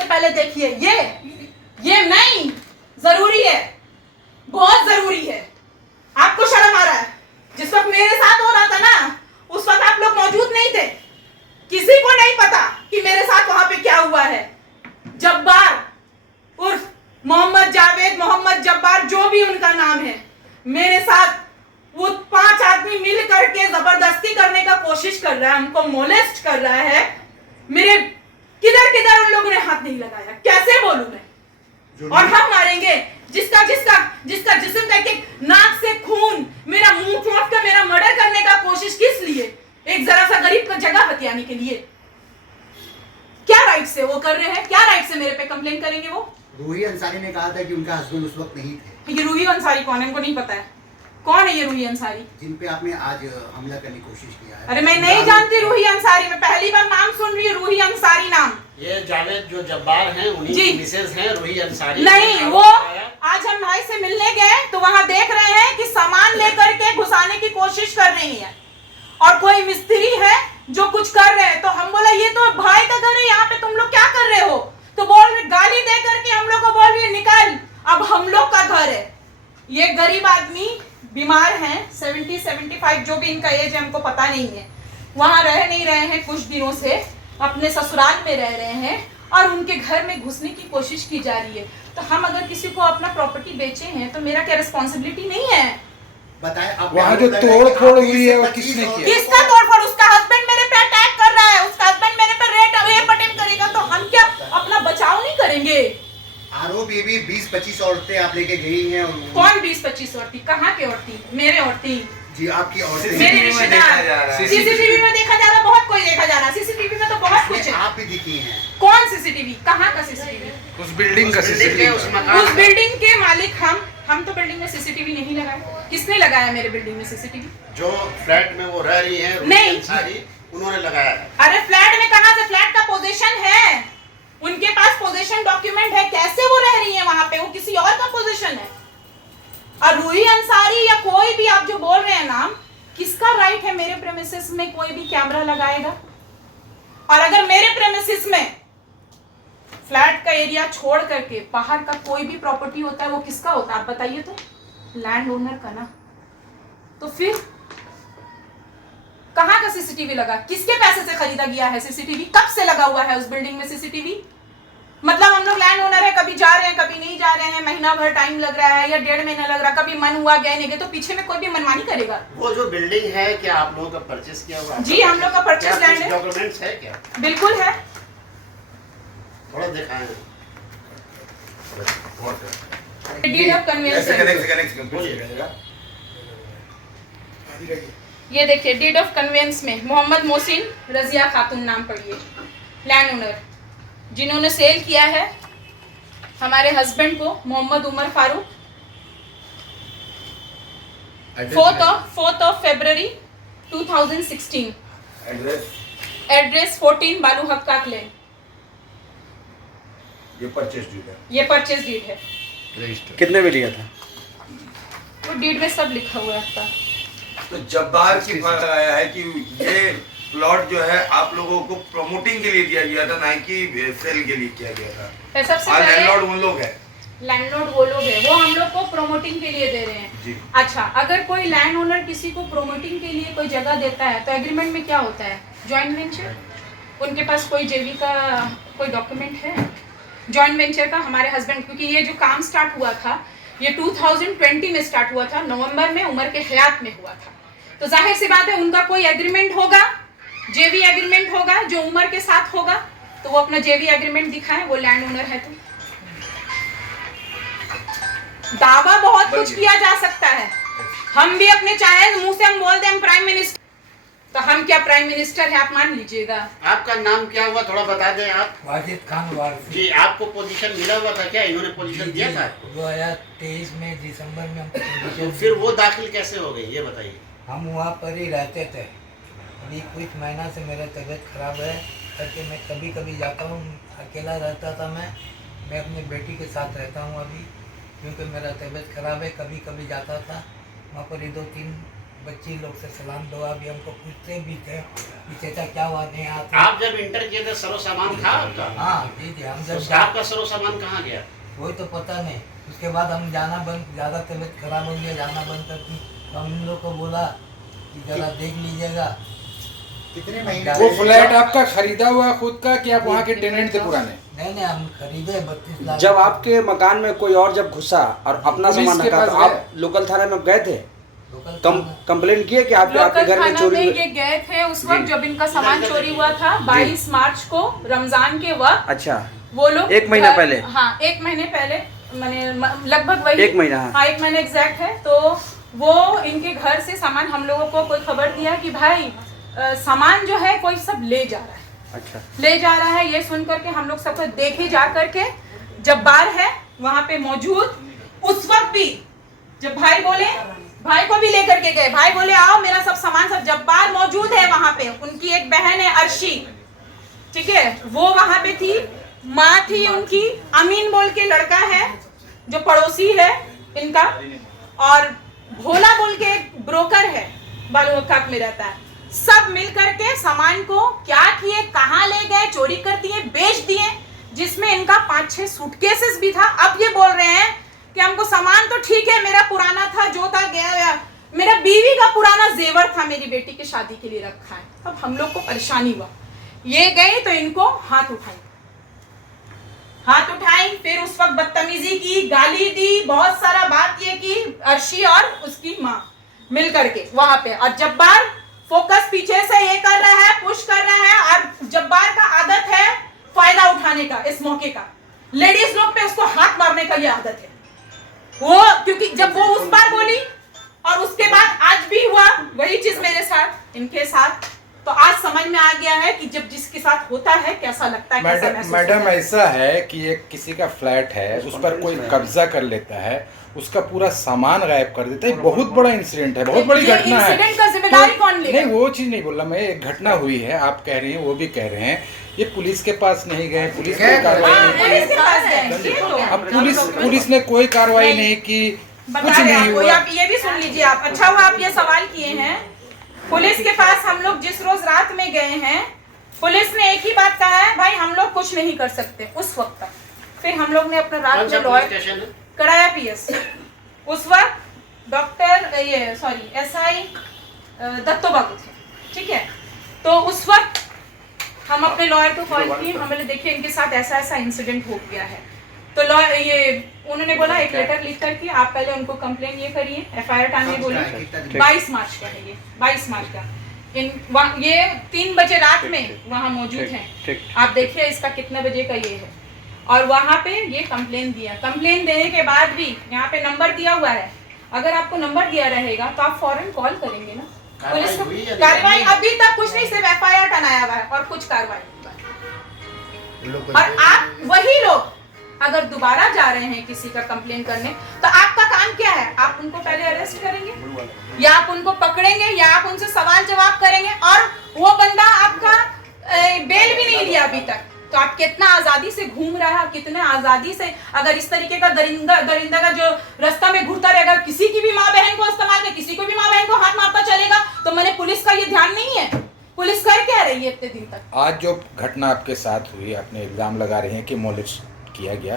सबसे पहले देखिए, ये नहीं, जरूरी है, बहुत जरूरी है। आपको शर्म आ रहा है? जिस वक्त मेरे साथ हो रहा था ना, उस वक्त आप लोग मौजूद नहीं थे। किसी को नहीं पता कि मेरे साथ वहां पे क्या हुआ है। जब्बार उर्फ मोहम्मद जावेद, मोहम्मद जब्बार, जो भी उनका नाम है, मेरे साथ वो 5 आदमी मिल करके जबरदस्ती करने का कोशिश कर रहा है, हमको मोलेस्ट कर रहा है। मेरे किधर किधर उन लोगों ने हाथ नहीं लगाया, कैसे बोलूं मैं? और हम मारेंगे जिसका जिसका जिसका जिस्म देख के नाक से खून, मेरा मुंह चौंक के मेरा मर्डर करने का कोशिश किस लिए? एक जरा सा गरीब को जगह बतियाने के लिए। क्या राइट से वो कर रहे हैं? क्या राइट से मेरे पे कंप्लेन करेंगे वो? रूही अंसारी ने कहा था कि उनका हस्बैंड उस वक्त नहीं थे। ये रूही अंसारी कौन है? इनको नहीं पता है कौन है ये रूही अंसारी, जिन पे आपने आज हमला करने की कोशिश किया है। अरे मैं नहीं जानती रूही अंसारी, मैं पहली बार नाम सुन रही हूँ, रूही अंसारी नाम। ये जावेद जो जब्बार हैं, उन्हीं की मिसेज हैं रूही अंसारी। नहीं, वो आज हम भाई से मिलने गए तो वहाँ देख रहे हैं कि सामान लेकर के घुसाने की कोशिश कर रही है, और कोई मिस्त्री है जो कुछ कर रहे हैं। तो हम बोला ये तो भाई का घर है, यहाँ पे तुम लोग क्या कर रहे हो? तो बोल रहे, गाली दे करके हम लोग को बोल रही है निकाल, अब हम लोग का घर है। ये गरीब आदमी बीमार हैं, 70-75 जो भी इनका एज है हमको पता नहीं है, वहां रह नहीं रहे हैं कुछ दिनों से, अपने ससुराल में रह रहे हैं, और उनके घर में घुसने की कोशिश की जा रही है। तो हम अगर किसी को अपना प्रॉपर्टी बेचे हैं तो मेरा क्या रिस्पॉन्सिबिलिटी नहीं है? बताएं आप। वहाँ जो तोड़-फोड़ हुई है वो किसने किया? किसका तोड़-फोड़? उसका हस्बैंड मेरे पे अटैक कर रहा है, उसका हस्बैंड मेरे पे रेप अटेम्प्ट करेगा, तो हम क्या अपना बचाव नहीं करेंगे? आरोप ये भी 20-25 औरतें आप लेके गई हैं। कौन 20-25 औरतें? कहाँ के औरतें? मेरे औरतें जी, आपकी औरतें। मेरे रिश्तेदार। सीसीटीवी में देखा जा रहा, बहुत कोई देखा जा रहा, सीसीटीवी में तो बहुत कुछ है। आप भी दिखी हैं। कौन सीसीटीवी? कहाँ का सीसीटीवी? उस बिल्डिंग का सीसीटीवी। उस बिल्डिंग के मालिक हम तो बिल्डिंग में सीसीटीवी नहीं लगाए। किसने लगाया मेरे बिल्डिंग में सीसीटीवी? जो फ्लैट में वो रह रही हैं रूही अंसारी, उन्होंने लगाया है। अरे फ्लैट में कहाँ से? फ्लैट का पोजीशन है, उनके पास पोजीशन डॉक्यूमेंट है, कैसे वो रह रही है वहां पे? वो किसी और का पोजीशन है। और रूही अंसारी या कोई भी आप जो बोल रहे हैं नाम, किसका राइट है मेरे प्रेमिसेस में कोई भी कैमरा लगाएगा? और अगर मेरे प्रेमिसेस में फ्लैट का एरिया छोड़ करके बाहर का कोई भी प्रॉपर्टी होता है, वो किसका होता है आप बताइए तो? लैंड ओनर का ना। तो फिर कहाँ का सीसीटीवी लगा? किसके पैसे से खरीदा गया है सीसीटीवी? कब से लगा हुआ है उस बिल्डिंग में सीसीटीवी? मतलब हम लोग लैंड ओनर है, कभी जा रहे हैं कभी नहीं जा रहे हैं, महीना भर टाइम लग रहा है या 1.5 महीना लग रहा है, कभी मन हुआ गए नहीं गए, तो पीछे में कोई भी मनमानी करेगा? वो जो बिल्डिंग है क्या आप लोगों का परचेस किया हुआ है? जी, हम लोग का परचेस लैंड है। डॉक्यूमेंट्स है क्या? बिल्कुल है। थोड़ा दिखाएं। डीड ऑफ कन्वेंस ये देखिए, डीड ऑफ कन्वेंस में मोहम्मद मोहसिन रजिया खातून नाम पढ़िए, लैंड ओनर, जिन्होंने सेल किया है हमारे हस्बैंड को, Mohammad Umar Farooq, 4th of February 2016। Address 14 Balu हक्काक लेन। ये परचेस डीड है। ये परचेस डीड है। कितने में लिया था? वो डीड में सब लिखा हुआ है आपका। तो जब्बार की बात आया है कि ये प्लॉट जो है आप लोगों को प्रमोटिंग के लिए दिया गया था, ना कि सेल के लिए किया गया था। सबसे पहले लैंडलॉर्ड उन लोग हैं, लैंडलॉर्ड वो लोग हैं, वो हम लोग को प्रमोटिंग के लिए दे रहे हैं जी। अच्छा, अगर कोई लैंड ओनर किसी को प्रमोटिंग के लिए कोई जगह देता है तो एग्रीमेंट में क्या होता है? Joint venture. उनके पास कोई जेवी का कोई डॉक्यूमेंट है जॉइंट वेंचर का? हमारे हस्बैंड, क्योंकि ये जो काम स्टार्ट हुआ था ये 2020 में स्टार्ट हुआ था, नवंबर में उमर के हयात में हुआ था, तो जाहिर सी बात है उनका कोई एग्रीमेंट होगा, जेवी एग्रीमेंट होगा जो उमर के साथ होगा, तो वो अपना जेवी एग्रीमेंट दिखाएं, वो लैंड ओनर है। तो दावा बहुत कुछ किया जा सकता है, हम भी अपने चाहे मुंह से हम बोल दें हम प्राइम मिनिस्टर, तो हम क्या प्राइम मिनिस्टर है आप मान लीजिएगा? आपका नाम क्या हुआ थोड़ा बता दें आप। वाजिद खान वारसी जी, आपको पोजीशन मिला हुआ था क्या? इन्होंने पोजीशन दिया था आपको? 2023 में दिसंबर में हमको तो पोजीशन। फिर वो दाखिल कैसे हो गई ये बताइए। हम वहाँ पर ही रहते थे, अभी कुछ महीना से मेरा तबीयत खराब है करके मैं कभी कभी जाता हूँ, अकेला रहता था मैं अपनी बेटी के साथ रहता हूँ अभी, क्योंकि मेरा तबीयत खराब है, कभी कभी जाता था वहाँ पर 2-3 बच्ची लोग से सलाम दुआ भी हमको पूछते भी थे कि चाचा क्या हुआ नहीं आते। आप जब इंटर किए थे सरो सामान था आपका? हाँ जी जी, हम तो जब आपका सरो सामान कहाँ गया? वही तो पता नहीं। उसके बाद हम जाना बंद, ज़्यादा तबीयत खराब हो गया, जाना बंद कर दी। तो हम इन लोग को बोला कि ज़रा देख लीजिएगा। कितने महीने वो फ्लैट आपका खरीदा हुआ खुद का कि आप वहाँ के टेनेंट थे पुराने? नहीं हम खरीदे 32 लाख। जब आपके मकान में कोई और जब घुसा और अपना पुलिस सामान के रखा तो पास आप लोकल थाने में गए थे? लोकल कंप्लेंट किए कि आपके लोकल घर में थाना चोरी में हुई? ये गए थे उस वक्त जी। जब इनका सामान चोरी हुआ था 22 मार्च को, रमजान के वक्त। अच्छा, वो लोग एक महीना पहले? हाँ, 1 महीने पहले, माने लगभग वही 1 महीना। हाँ, 1 महीना एग्जैक्ट है। तो वो इनके घर से सामान, हम लोगों को कोई खबर दिया कि भाई सामान जो है कोई सब ले जा रहा है। अच्छा, ले जा रहा है। ये सुन करके हम लोग सबको देखे जा करके, जब्बार है वहां पे मौजूद, उस वक्त भी जब भाई बोले, भाई को भी लेकर के गए, भाई बोले आओ मेरा सब सामान, सब जब्बार मौजूद है वहां पे। उनकी एक बहन है अर्शी, ठीक है, वो वहां पे थी, माँ थी उनकी, अमीन बोल के लड़का है जो पड़ोसी है इनका, और भोला बोल के एक ब्रोकर है बालूकाक में रहता है। सब मिल करके सामान को क्या किए, कहाँ ले गए, चोरी कर दिए, बेच दिए, जिसमें इनका 5-6 सूटकेसेस भी था। अब ये बोल रहे हैं कि हमको सामान तो ठीक है, मेरा पुराना था, जो था गया, मेरा बीवी का पुराना जेवर था, मेरी बेटी की शादी के लिए रखा है। अब हम लोग को परेशानी हुआ, ये गए तो इनको हाथ उठाई, फिर उस वक्त बदतमीजी की, गाली दी, बहुत सारा बात ये की अर्शी और उसकी माँ मिल करके वहां पे। और जब्बार फोकस पीछे से ये कर रहा है, पुश कर रहा है, और जब्बार का आदत है फायदा उठाने का, इस मौके का, लेडीज लोग पे उसको हाथ मारने का ये आदत है वो, क्योंकि जब वो उस बार बोली और उसके बाद आज भी हुआ वही चीज मेरे साथ, इनके साथ, तो आज समझ में आ गया है कि जब जिसके साथ होता है कैसा लगता है, कैसा महसूस मैडम होता है। ऐसा है कि एक किसी का फ्लैट है, उस पर कोई कब्जा कर लेता है, उसका पूरा सामान गायब कर देता है, बहुत बड़ा इंसिडेंट है, बहुत बड़ी ये घटना है। इंसिडेंट का जिम्मेदारी कौन लेगा? नहीं, वो चीज नहीं बोल रहा मैं, एक घटना हुई है, आप कह रही हैं, वो भी कह रहे हैं, ये पुलिस के पास नहीं गए, पुलिस कोई कार्रवाई हाँ, नहीं पुलिस की। के पास गए, ये तो। अब पुलिस ने कोई कार्रवाई नहीं की, कुछ बताया नहीं आपको, हुआ। आप ये भी सुन लीजिए आप, अच्छा हुआ आप ये सवाल किए हैं। पुलिस के पास हम लोग जिस रोज रात में गए हैं, पुलिस ने एक ही बात कहा है, भाई हम लोग कुछ नहीं कर सकते उस वक्त तक। फिर हम लोग ने अपना कौन रात सा में पुलिस लॉयर स्टेशन है? कराया पीएस, उस वक्त डॉक्टर ये सॉरी एसआई दत्तो बाबू थे, ठीक है। तो उस वक्त हम अपने लॉयर को कॉल किए, हमने देखिए इनके साथ ऐसा ऐसा इंसिडेंट हो गया है। तो लॉयर ये उन्होंने बोला एक लेटर लिख करके आप पहले उनको कंप्लेन ये करिए, एफआईआर टांगे, बोले 22 मार्च का है ये, 22 मार्च का। ये 3 बजे रात में वहाँ मौजूद हैं, आप देखिए इसका कितने बजे का ये है। और वहाँ पे ये कंप्लेन दिया, कंप्लेन देने के बाद भी यहाँ पे नंबर दिया हुआ है, अगर आपको नंबर दिया रहेगा तो आप फौरन कॉल करेंगे ना पुलिस को। हुई या नहीं? कार्रवाई अभी तक कुछ नहीं, सिर्फ एफआईआर टनाया हुआ है और कुछ कार्रवाई नहीं हुआ है। और आप वही लोग अगर दोबारा जा रहे हैं किसी का कंप्लेन करने, तो आपका काम क्या है? आप उनको पहले अरेस्ट करेंगे या आप उनको पकड़ेंगे या आप उनसे सवाल जवाब करेंगे, और वो बंदा आपका बेल भी नहीं लिया अभी तक, तो आप कितना आजादी से घूम रहा है, कितने आजादी से, अगर इस तरीके का दरिंदा का जो रास्ता में घूरता रहेगा, किसी की भी माँ बहन को इस्तेमाल कर, किसी को भी माँ बहन को हाथ मारता चलेगा, तो मैंने पुलिस का ये ध्यान नहीं है, पुलिस कर क्या रही है इतने दिन तक? आज जो घटना आपके साथ हुई, आपने इल्जाम लगा रहे हैं कि मोलेस्ट किया गया,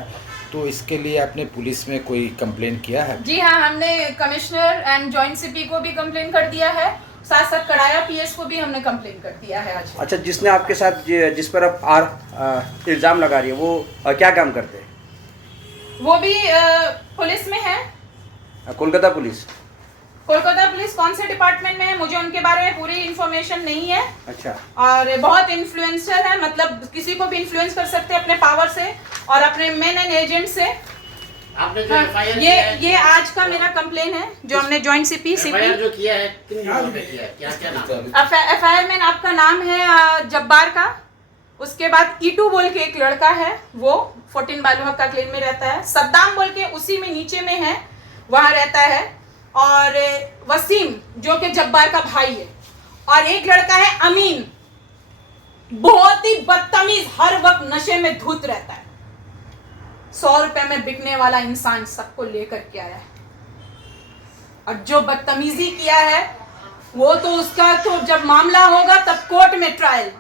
तो इसके लिए आपने पुलिस में कोई कंप्लेन किया है? जी हाँ, हमने कमिश्नर एंड जॉइंट सीपी को भी कंप्लेन कर दिया है, साथ साथ कड़ाया पीएस को भी हमने कंप्लेन कर दिया है आज। अच्छा, जिसने आपके साथ जिस पर आप इल्ज़ाम लगा रही है वो क्या काम करते हैं? वो भी पुलिस में है, कोलकाता पुलिस। कोलकाता पुलिस कौन से डिपार्टमेंट में है मुझे उनके बारे में पूरी इन्फॉर्मेशन नहीं है। अच्छा। और बहुत इन्फ्लुएंसर है, मतलब किसी को भी इन्फ्लुएंस कर सकते हैं अपने पावर से और अपने मेन एंड एजेंट से। आपने जो हाँ, एफआईआर किया है, ये आज का मेरा कंप्लेन है जो हमने जॉइंट सीपी एफआईआर जो किया है किन लोगों पे किया है, क्या क्या नाम? एफआईआर में आपका नाम है जब्बार का, उसके बाद ईटू बोल के एक लड़का है, वो 14 बालूहक का क्लेम में रहता है, सद्दाम बोल के उसी में नीचे में है, वहां रहता है, और वसीम जो कि जब्बार का भाई है, और एक लड़का है अमीन, बहुत ही बदतमीज, हर वक्त नशे में धुत रहता है, 100 रुपए में बिकने वाला इंसान सबको लेकर के आया है, और जो बदतमीजी किया है वो तो उसका तो जब मामला होगा तब कोर्ट में ट्रायल।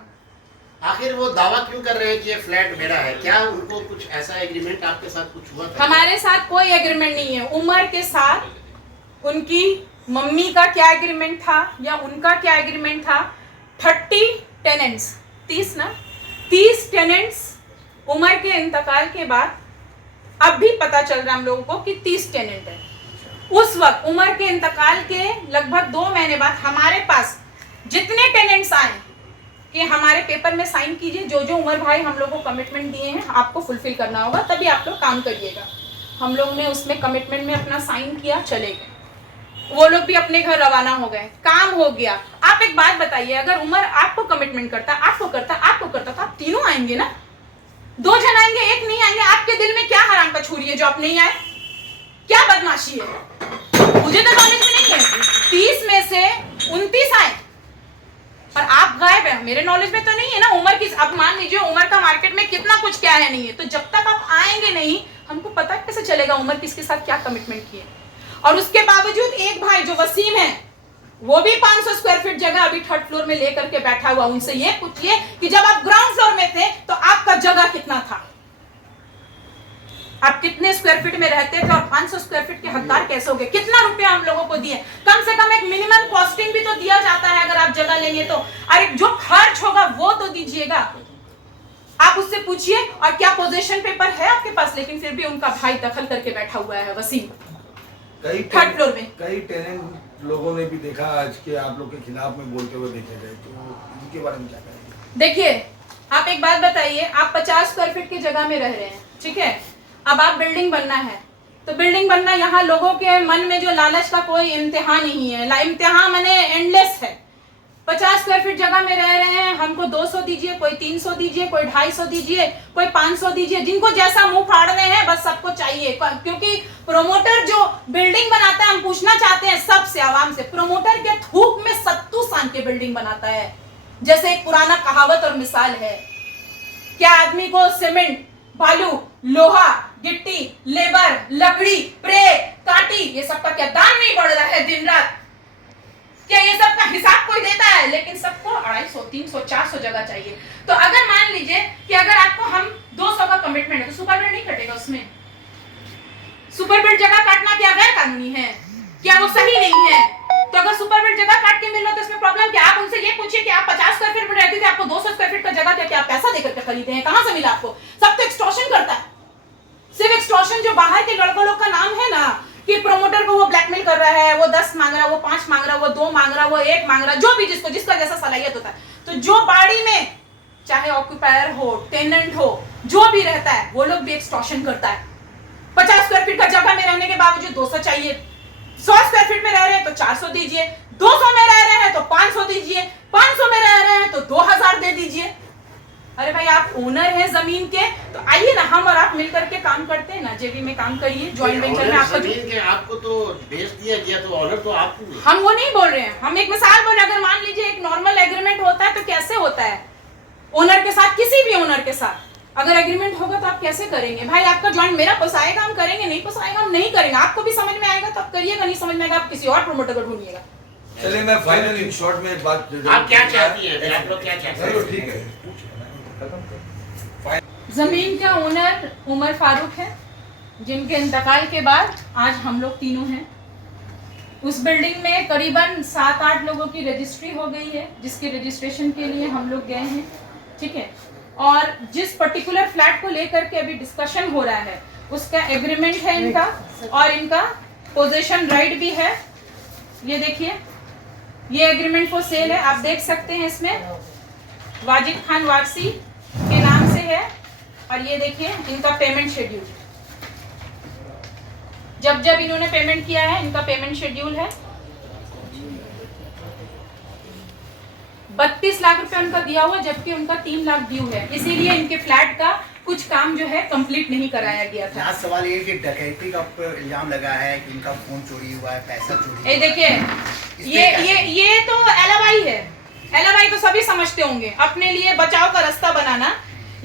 आखिर वो दावा क्यों कर रहे हैं कि ये फ्लैट मेरा है? क्या उनको कुछ ऐसा एग्रीमेंट आपके साथ कुछ हुआ था? हमारे साथ कोई एग्रीमेंट नहीं है। उमर के साथ उनकी मम्मी का क्या एग्रीमेंट था या उनका क्या एग्रीमेंट था? 30 टेनेंट्स, 30 टेनेंट्स उमर के इंतकाल के बाद अब भी पता चल रहा है हम लोगों को कि 30 टेनेंट है। उस वक्त उमर के इंतकाल के लगभग 2 महीने बाद हमारे पास जितने टेनेंट्स आए कि हमारे पेपर में साइन कीजिए, जो जो उमर भाई हम लोग को कमिटमेंट दिए हैं आपको फुलफिल करना होगा, तभी आप लोग काम करिएगा। हम लोग ने उसमें कमिटमेंट में अपना साइन किया, चले गए। वो लोग भी अपने घर रवाना हो गए, काम हो गया। आप एक बात बताइए, अगर उमर आपको कमिटमेंट करता, आपको करता तो आप तीनों आएंगे ना? 2 जन आएंगे, 1 नहीं आएंगे। आपके दिल में क्या हराम का छुरी है जो आप नहीं आए? क्या बदमाशी है? मुझे तो नॉलेज में नहीं है। 30 में से 29 आए और आप गायब है। मेरे नॉलेज में तो नहीं है ना उमर की। अब मान लीजिए उमर का मार्केट में कितना कुछ क्या है नहीं है, तो जब तक आप आएंगे नहीं हमको पता कैसे चलेगा उमर किसके साथ क्या कमिटमेंट किए। और उसके बावजूद एक भाई जो वसीम है वो भी 500 स्क्वायर फीट जगह अभी 3rd फ्लोर में लेकर के बैठा हुआ। उनसे ये पूछिए कि जब आप ग्राउंड फ्लोर में थे तो आपका जगह कितना था, आप कितने स्क्वायर फीट में रहते थे और 500 स्क्वायर फीट के हकदार कैसे हो गए? कितना रुपया हम लोगों को दिए? कम से कम एक मिनिमम कॉस्टिंग भी तो दिया जाता है अगर आप जगह लेंगे तो। अरे जो खर्च होगा वो तो दीजिएगा। आप उससे पूछिए। और क्या पोजीशन पेपर है आपके पास? लेकिन फिर भी उनका भाई दखल करके बैठा हुआ है वसीम, 3rd फ्लोर में। कई टेनेंट लोगों ने भी देखा आज के आप लोग के खिलाफ में बोलते हुए देखे गए, तो इनके बारे में क्या कहेंगे? देखिए आप एक बात बताइए, आप 50 स्क्वायर फीट की जगह में रह रहे हैं, ठीक है? अब आप बिल्डिंग बनना है तो बिल्डिंग बनना, यहाँ लोगों के मन में जो लालच का कोई इम्तिहान नहीं है। इम्तिहान माने एंडलेस है। 50 स्क्वायर फीट जगह में रह रहे हैं, हमको 200 दीजिए, कोई 300 दीजिए, कोई 250 दीजिए, कोई 500 दीजिए, जिनको जैसा मुंह फाड़ रहे हैं बस सबको चाहिए। क्योंकि प्रोमोटर जो बिल्डिंग बनाता है, हम पूछना चाहते हैं सबसे, आवाम से, प्रोमोटर के थूक में सत्तू सान के बिल्डिंग बनाता है। जैसे एक पुराना कहावत और मिसाल है, क्या आदमी को सीमेंट, बालू, लोहा, गिट्टी, लेबर, लकड़ी, प्रे, काटी, ये सब का क्या दाम नहीं बढ़ रहा है दिन रात? क्या ये सब का हिसाब कोई देता है? लेकिन सबको 250, 300, 400 जगह चाहिए। तो अगर मान लीजिए कि अगर आपको हम 200 का कमिटमेंट है तो सुपर बिल्ड नहीं कटेगा उसमें। सुपर बिल्ड जगह काटना क्या गैर कानूनी है? क्या वो सही नहीं है? तो अगर सुपर बिल्ड जगह काट के मिल रहा तो इसमें प्रॉब्लम क्या? आप उनसे ये पूछिए कि आप 50 स्क्वायर फीट में रहते थे, आपको 200 स्क्वायर फीट का जगह क्या आप पैसा देकर के खरीदे हैं? कहां से मिला आपको? सब तो एक्सटॉर्शन करता है। सिर्फ एक्सटॉर्शन जो बाहर के लड़कों लोग का नाम है ना, कि प्रोमोटर को वो ब्लैकमेल कर रहा है, वो 10 मांग रहा है, वो 5 मांग रहा है, वो 2 मांग रहा है, वो 1 मांग रहा है, जो भी जिसका जैसा सलाहियत होता है। तो जो बाड़ी में चाहे ऑक्यूपायर हो, टेनेंट हो, जो भी रहता है वो लोग भी एक्सटॉर्शन करता है। 50 स्क्वायर फीट का जगह में रहने के बावजूद 200 चाहिए, 100 स्क्वायर फीट में रह रहे हैं तो 400 दीजिए, 200 में रह रहे हैं तो 500 दीजिए, 500 में रह रहे हैं तो 2000 दे दीजिए। अरे भाई आप ओनर हैं जमीन के, तो आइए ना हम और आप मिलकर के काम करते हैं ना, जेबी में काम करिए, जॉइंट वेंचर में। आपका जमीन के आपको तो बेच दिया गया, तो ऑनर तो आपको। हम वो नहीं बोल रहे हैं, हम एक मिसाल बोल रहे हैं। अगर मान लीजिए एक नॉर्मल एग्रीमेंट होता है तो कैसे होता है ओनर के साथ, किसी भी ओनर के साथ अगर एग्रीमेंट होगा तो आप कैसे करेंगे? भाई आपका जॉइंट मेरा पोसाएगा हम करेंगे, नहीं पोसाएगा हम नहीं करेंगे। आपको भी समझ में आएगा तो आप करिएगा, नहीं समझ में आएगा आप किसी और प्रोमोटर को ढूंढिएगा। चलिए मैं फाइनल इन शॉर्ट में एक बात, आप क्या चाहती हैं? आप लोग क्या चाहते हैं? चलो ठीक है। जमीन का ओनर उमर फारूक है, जिनके इंतकाल के बाद आज हम लोग तीनों हैं। उस बिल्डिंग में करीबन 7-8 लोगों की रजिस्ट्री हो गई है, जिसके रजिस्ट्रेशन के लिए हम लोग गए हैं, ठीक है? और जिस पर्टिकुलर फ्लैट को लेकर के अभी डिस्कशन हो रहा है उसका एग्रीमेंट है इनका, और इनका पोजीशन राइट भी है। ये देखिए, ये एग्रीमेंट फॉर सेल है, आप देख सकते हैं। इसमें वाजिद खान वारसी के नाम से है। और ये देखिए इनका पेमेंट शेड्यूल, जब जब इन्होंने पेमेंट किया है इनका पेमेंट शेड्यूल है। 32 लाख रुपए उनका दिया हुआ, जबकि उनका 3 लाख ड्यू है, इसीलिए इनके फ्लैट का कुछ काम जो है कंप्लीट नहीं कराया गया था। आज सवाल ये कि डकैती का इल्जाम लगा है कि इनका फोन चोरी हुआ है, पैसा चोरी ये देखिए, ये तो एलावाई है। एलावाई तो सभी समझते होंगे, अपने लिए बचाव का रास्ता बनाना।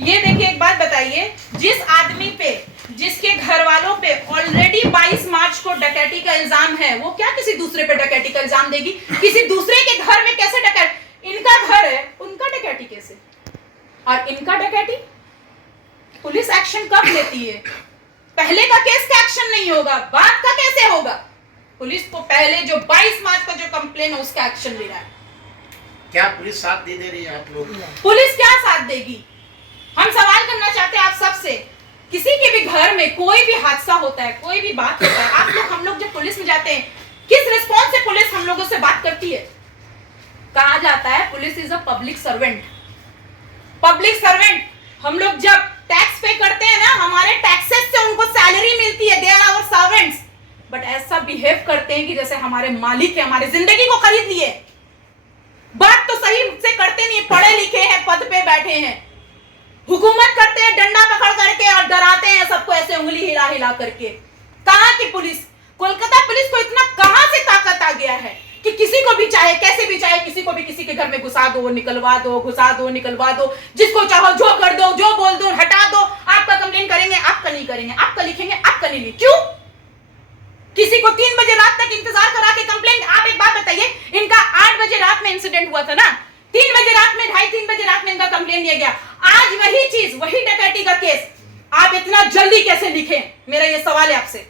ये देखिए एक बात बताइए, जिस आदमी पे, जिसके घर वालों पे ऑलरेडी 22 मार्च को डकैती का इल्जाम है, है, वो क्या किसी दूसरे पे डकैती का इल्जाम देगी? किसी दूसरे के घर में कैसे डकैती? इनका घर है, उनका डकैती कैसे? और इनका डकैती? पुलिस एक्शन कब लेती है? पहले का केस का एक्शन नहीं होगा, बाद का कैसे होगा? पुलिस को पहले जो 22 मार्च का जो कंप्लेन है उसका एक्शन ले रहा है। क्या पुलिस साथ दे रही है आप लोग? पुलिस क्या साथ देगी? हम सवाल करना चाहते हैं आप सबसे, किसी के भी घर में कोई भी हादसा होता है, कोई भी बात होता है, आप लोग हम लोग जब पुलिस में जाते हैं, किस रिस्पॉन्स से पुलिस हम लोगों से बात करती है? कहा जाता है police is a public servant. Public servant, हम लोग जब टैक्स पे करते हैं ना, हमारे टैक्सेस से उनको सैलरी मिलती है, they are our servants, but ऐसा बिहेव करते हैं कि जैसे हमारे मालिक है, हमारे जिंदगी को खरीद लिए। बात तो सही से करते नहीं, पढ़े लिखे हैं, पद पे बैठे हैं, हुकूमत करते हैं डंडा पकड़ करके और डराते हैं सबको ऐसे उंगली हिला हिला करके। कहां की पुलिस? कोलकाता पुलिस को इतना कहां से ताकत आ गया है कि किसी को भी चाहे, कैसे भी चाहे, किसी को भी किसी के घर में घुसा दो, निकलवा दो, घुसा दो, निकलवा दो, जिसको चाहो जो कर दो, जो बोल दो, हटा दो। आपका कंप्लेन करेंगे, आपका नहीं करेंगे, आपका लिखेंगे, आपका नहीं लिखेंगे। क्यों? किसी को 3 बजे रात तक इंतजार करा के कंप्लेन। आप एक बात बताइए, इनका 8 बजे रात में इंसिडेंट हुआ था ना, 3 बजे रात में, 2:30-3 बजे रात में इनका कंप्लेन लिया गया। आज वही चीज, वही डकैती का केस आप इतना जल्दी कैसे लिखें? मेरा ये सवाल है आपसे।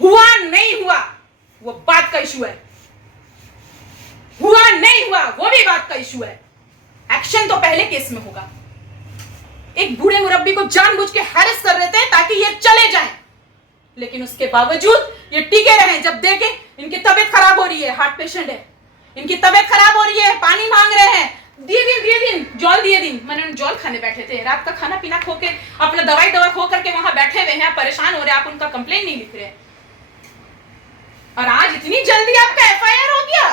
हुआ नहीं हुआ वो बात का इशू है, हुआ नहीं हुआ वो भी बात का इशू है। एक्शन तो पहले केस में होगा। एक बूढ़े मुरब्बी को जानबूझ के हैरेस कर रहे थे ताकि ये चले जाएं, लेकिन उसके बावजूद ये टिके रहे। जब देखे इनकी तबीयत खराब हो रही है, हार्ट पेशेंट है, इनकी तबीयत खराब हो रही है, पानी मांग रहे हैं, दिए दिन जॉल दिए दिन। मैंने जॉल खाने बैठे थे, रात का खाना पीना खो के, अपना दवा खो करके वहां बैठे हुए हैं, परेशान हो रहे हैं, आप उनका कंप्लेन नहीं लिख रहे। और आज इतनी जल्दी आपका एफआईआर हो गया।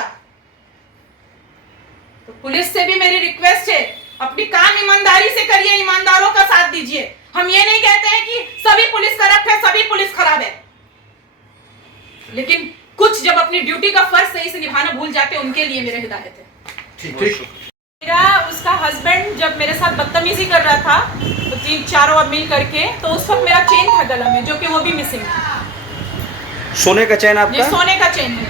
तो पुलिस से भी मेरी रिक्वेस्ट है, अपनी काम ईमानदारी से करिए, ईमानदारों का साथ दीजिए। हम ये नहीं कहते हैं कि सभी पुलिस करप्ट है, सभी पुलिस खराब है, लेकिन कुछ जब अपनी ड्यूटी का फर्ज सही से निभाना भूल जाते हैं, उनके लिए मेरी हिदायत है। ठीक। मेरा उसका हस्बैंड जब मेरे साथ बदतमीजी कर रहा था, तो 3-4 मिल करके, तो उस वक्त मेरा चेन था गला में, जो कि वो भी मिसिंग है। सोने का चेन आपका? ये सोने का चेन है,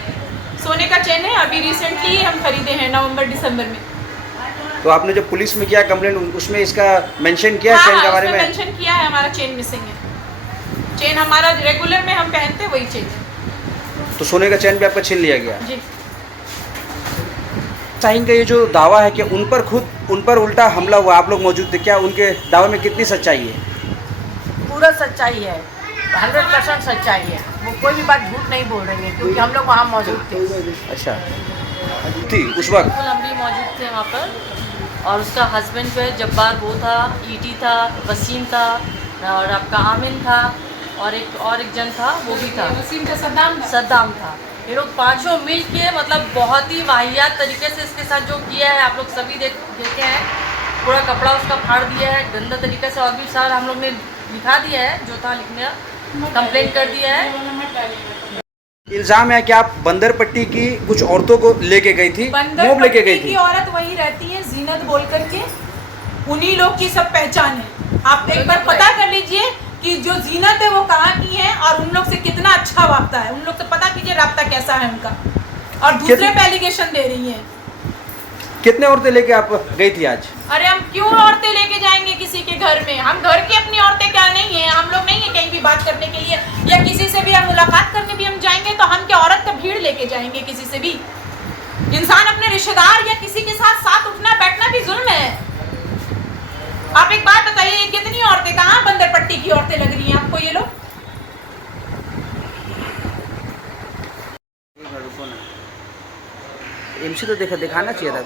सोने का चेन है। अभी रिसेंटली हम खरीदे हैं नवंबर-दिसंबर में। तो आपने जब पुलिस में किया कंप्लेंट, उसमें इसका मेंशन किया है चेन के बारे में? मेंशन किया है, हमारा चेन मिसिंग है। चेन हमारा रेगुलर में हम पहनते वही चेन है। तो सोने का चेन भी आपका छीन लिया गया? जी। साइन का ये जो दावा है कि उन पर उल्टा हमला हुआ, आप लोग मौजूद थे, क्या उनके दावे में कितनी सच्चाई है? पूरा सच्चाई है, 100% सच्चाई है। वो कोई भी बात झूठ नहीं बोल रही है, क्योंकि हम लोग वहाँ मौजूद थे। अच्छा, थी उस वक्त? बिल्कुल, हम भी मौजूद थे वहाँ पर। और उसका हस्बैंड जो है जब्बार, वो था, ईटी था, वसीम था, और आपका आमिन था, और एक जन था, वो भी था, वसीम का सद्दाम था। ये लोग पांचों मिल के मतलब बहुत ही वाहियात तरीके से इसके साथ जो किया है, आप लोग सभी देखे हैं। पूरा कपड़ा उसका फाड़ दिया है गंदा तरीके से, और भी सारा हम लोग ने लिखा दिया है, जो था लिखने, कंप्लेंट कर दिया है। इल्जाम है कि आप बंदर पट्टी की कुछ औरतों को लेके गई थी, मोब लेके गई थी। की औरत वही रहती है, जीनत बोल करके, उन्हीं लोग की सब पहचान है। आप एक बार पता कर लीजिए कि जो जीनत है वो कहाँ की है और उन लोग से कितना अच्छा वाब्ता है। उन लोग से पता कीजिए राब्ता कैसा है उनका। और दूसरे पे एलिगेशन दे रही हैं। कितने औरतें लेके आप गई थी आज? अरे हम क्यों औरतें लेके जाएंगे किसी के घर में? हम घर की अपनी औरतें क्या नहीं है? हम लोग नहीं है कहीं भी बात करने के लिए, या किसी से भी हम मुलाकात करने भी हम जाएंगे तो हम क्या औरत का भीड़ लेके जाएंगे किसी से भी? इंसान अपने रिश्तेदार या किसी के साथ उठना बैठना भी जुल्म है। आप एक बात बताइए, कितनी औरतें, कहाँ बंदर पट्टी की औरतें लग रही हैं आपको ये लोग? एमसी तो दिखाना चाहिए था।